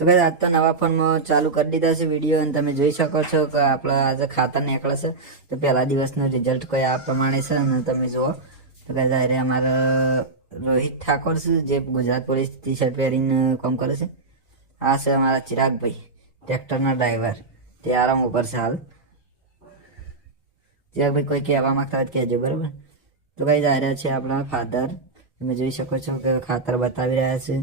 તો ગાઈસ આજ તો નવા ફોનમાં ચાલુ કરી દીધા છે વિડીયો અને તમે જોઈ શકો છો કે આપણા આજે ખાતર નીકળે છે. તો પહેલા દિવસનું રિઝલ્ટ કોઈ આ પ્રમાણે છે અને તમે જુઓ તો ગાઈસ આ રહ્યા અમારા રોહિત ઠાકોર છે જે ગુજરાત પોલીસ ટી શર્ટ પહેરીને કામ કરે છે. આ છે અમારા ચિરાગભાઈ ટ્રેક્ટરના ડ્રાઈવર, તે આરામ ઉપર છે હાલ. ચિરાગભાઈ કોઈ કહેવા માંગતા હોય કહેજો, બરાબર. તો ગાઈસ આ રહ્યા છે આપણા ફાધર, તમે જોઈ શકો છો કે ખાતર બતાવી રહ્યા છે.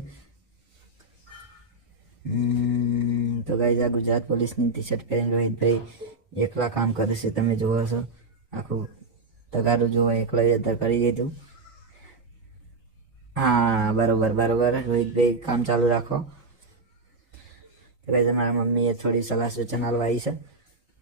તો ગાઈસ આ ગુજરાત પોલીસની ટી શર્ટ પહેરીને રોહિતભાઈ એકલા કામ કરે છે, તમે જુઓ છો. આખું તગારું જુઓ, એકલા અંદર કરી દીધું. હા, બરોબર રોહિતભાઈ કામ ચાલુ રાખો. તો ગાઈસ અમારા મમ્મીએ થોડી સલાહ સૂચન આલવાઈ છે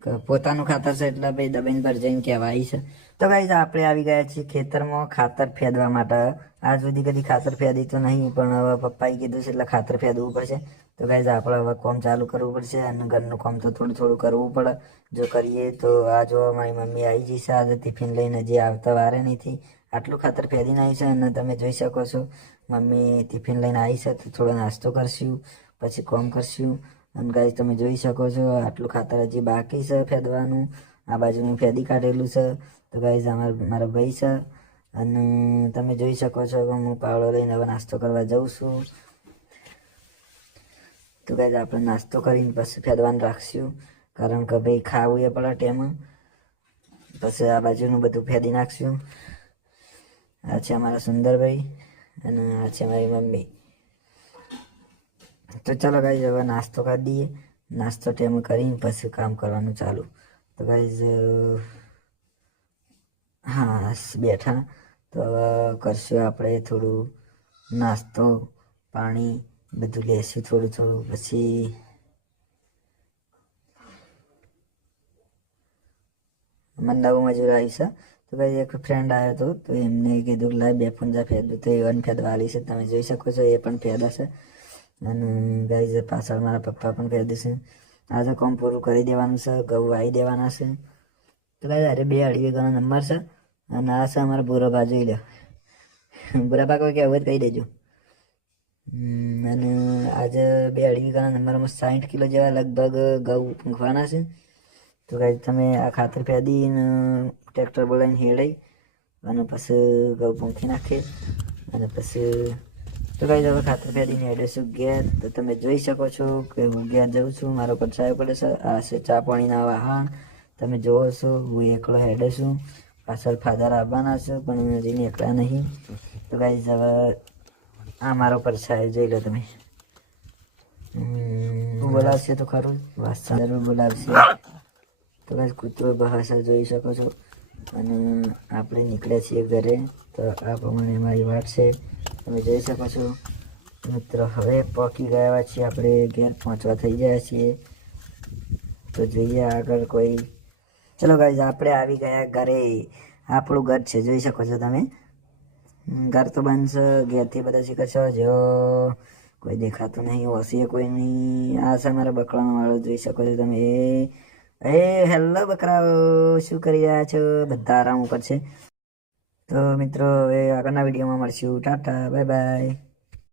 કે પોતાનું ખાતર છે એટલે ભાઈ દબાઈને પર જઈને કહેવાય છે. તો ગાઈસ આપણે આવી ગયા છીએ ખેતરમાં ખાતર ફેદવા માટે. આજ સુધી કદી ખાતર ફેદી તો નહીં, પણ હવે પપ્પાએ કીધું છે એટલે ખાતર ફેદવું પડશે. તો ગાઈસ આપણે હવે કામ ચાલુ કરવું પડશે અને ઘરનું કામ તો થોડું કરવું પડે. જો કરીએ તો આ જો મારી મમ્મી આવી જશે આજે ટિફિન લઈને, હજી આવતા વારે નથી. આટલું ખાતર ફેદીને આવી છે અને તમે જોઈ શકો છો મમ્મી ટિફિન લઈને આવી છે. તો થોડો નાસ્તો કરશું પછી કામ કરશું. અને ગાઈસ તમે જોઈ શકો છો આટલું ખાતર હજી બાકી છે ફેદવાનું. આ બાજુનું ફેદી કાઢેલું છે. તો ગાઈસ મારા ભાઈ છે અને તમે જોઈ શકો છો કે હું પાવડો લઈને હવે નાસ્તો કરવા જાઉં છું. તો ગાઈસ આપણે નાસ્તો કરીને પછી ફેદવાનું રાખશું, કારણ કે ભાઈ ખાવું એ પડે ટેમાં. પછી આ બાજુનું બધું ફેદી નાખશું. આ છે અમારા સુંદરભાઈ અને આ છે મારી મમ્મી. તો ચલો ગાઈસ હવે નાસ્તો કરી દઈએ. નાસ્તો ટાઈમ કરીને પછી કામ કરવાનું ચાલુ. તો ગાઈસ હા બેઠા, તો હવે કરશું આપણે થોડું નાસ્તો પાણી બધું લેશું થોડું. પછી મને નવું મજૂર આવી છે. તો ભાઈ એક ફ્રેન્ડ આવ્યો હતો તો એમને કીધું કે લાય 2 ફૂંજા ફેદું, તો એ ફેદવા આલી છે. તમે જોઈ શકો છો એ પણ ફેદાશે. અને ગાઈસ પાછળ મારા પપ્પા પણ ફેદે છે. આજે કામ પૂરું કરી દેવાનું છે, ઘઉં વાવી દેવાના છે. તો ગાઈસ અરે 2 અઢી વીઘાનો નંબર છે અને આ છે અમારા ભૂરાભા, જોઈ લો. ભૂરાભા કોઈ કહેવું કહી દેજો. અને આજે 2 અઢી વીઘાના નંબરમાં 60 કિલો જેવા લગભગ ઘઉં પૂંખવાના છે. તો ગાઈસ તમે આ ખાતર ફેદીને ટ્રેક્ટર બોલાવીને હેડાઈ અને પછી ઘઉં પૂંખી નાખીએ અને પછી તો ગાઈસ હવે ખાતર ફેદીને હેડેશું ઘેર. તો તમે જોઈ શકો છો કે હું ઘેર જાઉં છું, મારો પડછાયો પડે છે. આ છે ચા પાણીના વાહણ, તમે જોવો છો. હું એકલો હેડે છું, પાછળ ફાધર આવવાના છે પણ હજી એકલા નહીં. તો ગાઈસ હવે આ મારો પડછાયો જોઈ લો તમે. બોલાવશે તો ખરું, વાસણ જરૂર બોલાવશે. તો ગાઈસ કૂતરો ભાષા જોઈ શકો છો. અને આપણે નીકળ્યા છીએ ઘરે. તો આ પ્રમાણે મારી વાત છે, તમે જોઈ શકો છો. મિત્રો હવે પહોંચી ગયા છીએ, આપણે ઘેર પહોંચવા થઈ ગયા છીએ. તો જોઈએ આગળ કોઈ. ચલો ગાઈસ આપણે આવી ગયા ઘરે. આપણું ઘર છે, જોઈ શકો છો તમે. ઘર તો બંધ છે, ઘેરથી બધા શીખે છો. જો કોઈ દેખાતું નહીં, ઓસીએ કોઈ નહીં. આ છે મારા બકરાનો વાળો, જોઈ શકો છો તમે. હેલો બકરાઓ, શું કરી રહ્યા છો? બધા આરામ ઉપર છે. તો મિત્રો હવે આગળના વિડીયોમાં મળશું. Tata, bye bye.